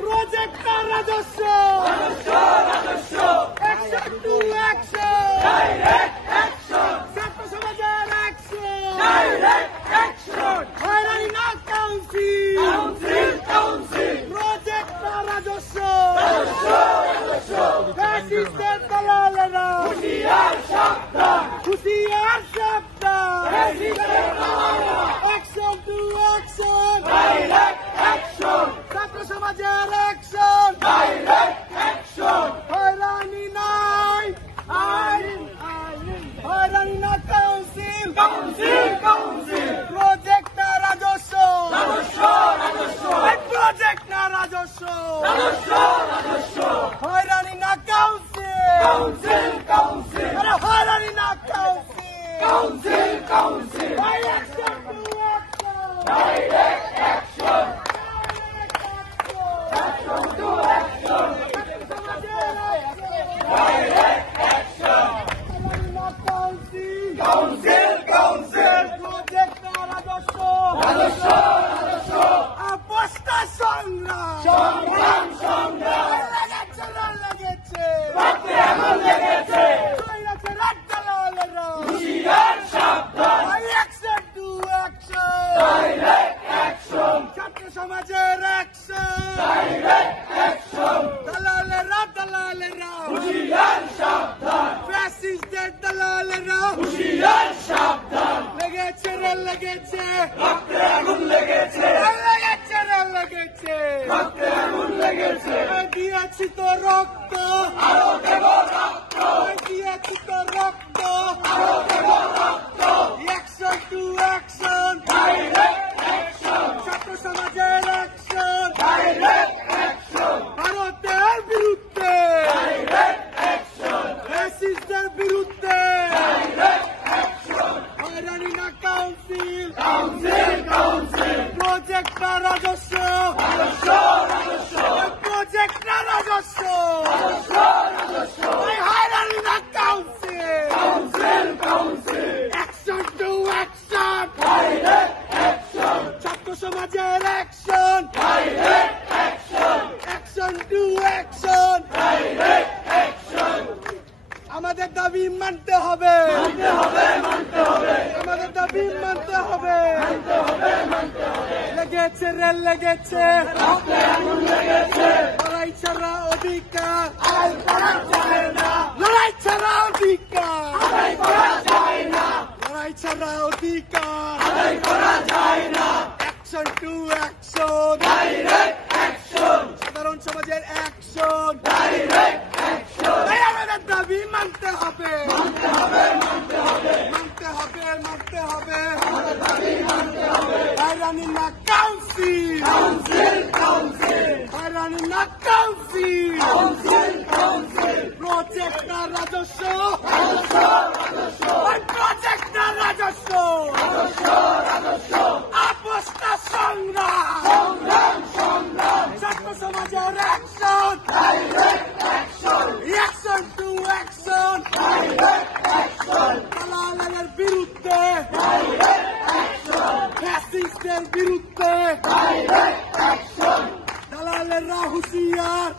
projector রাজস্ব action to action ছাত্র সমাজের অ্যাকশন হয়রানি না কাউন্সিল প্রজেক্টর রাজস্ব ফ্যাসিস্টের দালালেরা হুঁশিয়ার সাবধান অ্যাকশন টু অ্যাকশন ছাত্র সমাজের অ্যাকশন হয়রানি নাই হয়রানি না কাউন্সিল প্রজেক্টর রাজস্ব প্রজেক্টর রাজস্ব হয়রানি না কাউন্সিল হয়রানি না কাউন্সিল অ্যাকশন টু অ্যাকশন সমাজের অ্যাকশন দালালেরা হুঁশিয়ার সাবধান ফ্যাসিস্টদের দালালেরা হুঁশিয়ার সাবধান লেগেছে রক্তে আগুন লেগেছে দিয়েছি তো রক্ত আরো দেব রক্ত দিয়েছি তো রক্ত আরো দেব রক্ত অ্যাকশন টু অ্যাকশন ছাত্র সমাজের অ্যাকশন ভারতের বিরুদ্ধে ফ্যাসিস্টদের বিরুদ্ধে হয়রানি না কাউন্সিল প্রজেক্টর রাজস্ব প্রজেক্টর রাজস্ব হয়রানি না কাউন্সিল অ্যাকশন টু অ্যাকশন ছাত্র সমাজের অ্যাকশন টু অ্যাকশন আমাদের দাবি মানতে হবে আমাদের দাবি মানতে হবে লেগেছে লড়াই ছাড়া অধিকার লড়াই ছাড়া অধিকার অ্যাকশন টু অ্যাকশন সাধারণ সমাজের অ্যাকশন আমাদের দাবি মানতে হবে হয়রানি না কাউন্সিল হয়রানি না কাউন্সিল প্রজেক্টর রাজস্ব আপোষটা সংগ্রাম ছাত্র সমাজের অ্যাকশন টু অ্যাকশন দালালের বিরুদ্ধে ফ্যাসিস্টদের বিরুদ্ধে দালালেরা হুঁশিয়ার